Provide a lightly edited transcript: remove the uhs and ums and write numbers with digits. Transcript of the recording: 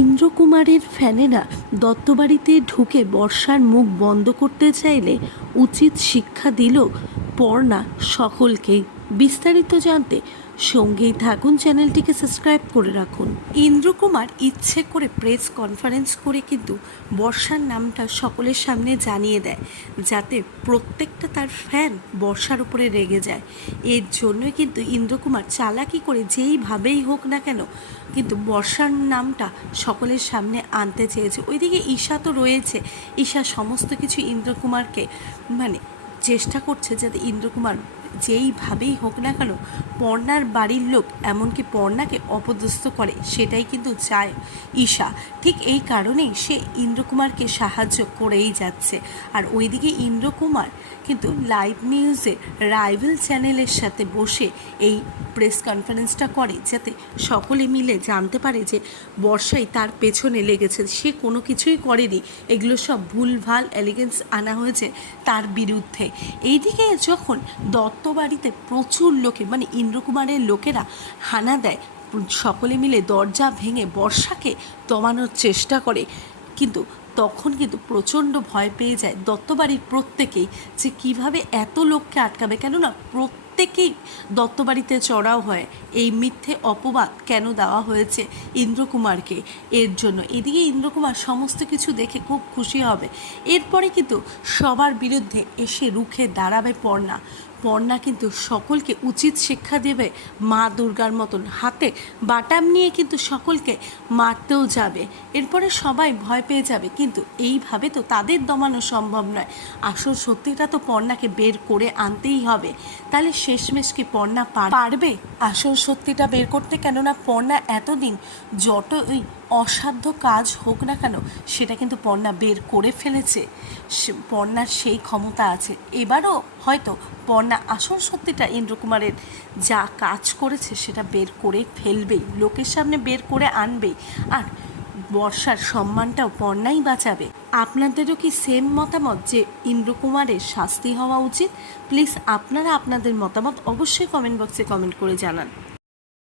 ইন্দ্রকুমারের ফ্যানেরা দত্তবাড়িতে ঢুকে বর্ষার মুখ বন্ধ করতে চাইলে উচিত শিক্ষা দিল পর্ণা সকলকেই। বিস্তারিত জানতে সঙ্গেই থাকুন, চ্যানেলটিকে সাবস্ক্রাইব করে রাখুন। ইন্দ্রকুমার ইচ্ছে করে প্রেস কনফারেন্স করে কিন্তু বর্ষার নামটা সকলের সামনে জানিয়ে দেয়, যাতে প্রত্যেকটা তার ফ্যান বর্ষার উপরে রেগে যায়। এর জন্যই কিন্তু ইন্দ্রকুমার চালাকি করে যেইভাবেই হোক না কেন কিন্তু বর্ষার নামটা সকলের সামনে আনতে চেয়েছে। ওইদিকে ঈশা তো রয়েছে, ঈশা সমস্ত কিছু ইন্দ্রকুমারকে চেষ্টা করছে যাতে ইন্দ্রকুমার যেইভাবেই হোক না কেন পর্ণার বাড়ির লোক এমনকি পর্ণাকে অপদস্থ করে, সেটাই কিন্তু চায় ঈশা। ঠিক এই কারণেই সে ইন্দ্রকুমারকে সাহায্য করেই যাচ্ছে। আর ওইদিকে ইন্দ্রকুমার কিন্তু লাইভ নিউজে রাইভেল চ্যানেলের সাথে বসে এই প্রেস কনফারেন্সটা করে, যাতে সকলে মিলে জানতে পারে যে বর্ষাই তার পেছনে লেগেছে, সে কোনো কিছুই করেনি, এগুলো সব ভুলভাল এলিগেন্স আনা হয়েছে তার বিরুদ্ধে। এইদিকে যখন দত্তবাড়িতে প্রচুর লোকে ইন্দ্রকুমারের লোকেরা হানা দেয়, সকলে মিলে দরজা ভেঙে বর্ষাকে দমানোর চেষ্টা করে, কিন্তু তখন কিন্তু প্রচণ্ড ভয় পেয়ে যায় দত্তবাড়ির প্রত্যেকেই যে কিভাবে এত লোককে আটকাবে। কেননা প্রত্যেকেই দত্তবাড়িতে চড়াও হয় এই মিথ্যে অপবাদ কেন দেওয়া হয়েছে ইন্দ্রকুমারকে, এর জন্য। এদিকে ইন্দ্রকুমার সমস্ত কিছু দেখে খুব খুশি হবে। এরপরে কিন্তু সবার বিরুদ্ধে এসে রুখে দাঁড়াবে পর্ণা। পর্ণা কিন্তু সকলকে উচিত শিক্ষা দেবে মা দুর্গার মতন, হাতে বাটাম নিয়ে কিন্তু সকলকে মারতেও যাবে। এরপরে সবাই ভয় পেয়ে যাবে, কিন্তু এইভাবে তো তাদের দমানো সম্ভব নয়। আসল সত্যিটা তো পর্ণাকে বের করে আনতেই হবে। তাহলে শেষমেশ কি পর্ণা পারবে আসল সত্যিটা বের করতে? কেননা পর্ণা এতদিন যত ওই অসাধ্য কাজ হোক না কেন সেটা কিন্তু পর্ণা বের করে ফেলেছে। পর্ণার সেই ক্ষমতা আছে। এবারও হয়তো পর্ণা আসল সত্যিটা ইন্দ্রকুমারের যা কাজ করেছে সেটা বের করে ফেলবেই, লোকের সামনে বের করে আনবেই। আর বর্ষার সম্মানটাও পর্ণাই বাঁচাবে। আপনাদেরও কি সেম মতামত যে ইন্দ্রকুমারের শাস্তি হওয়া উচিত? প্লিজ আপনারা আপনাদের মতামত অবশ্যই কমেন্ট বক্সে কমেন্ট করে জানান।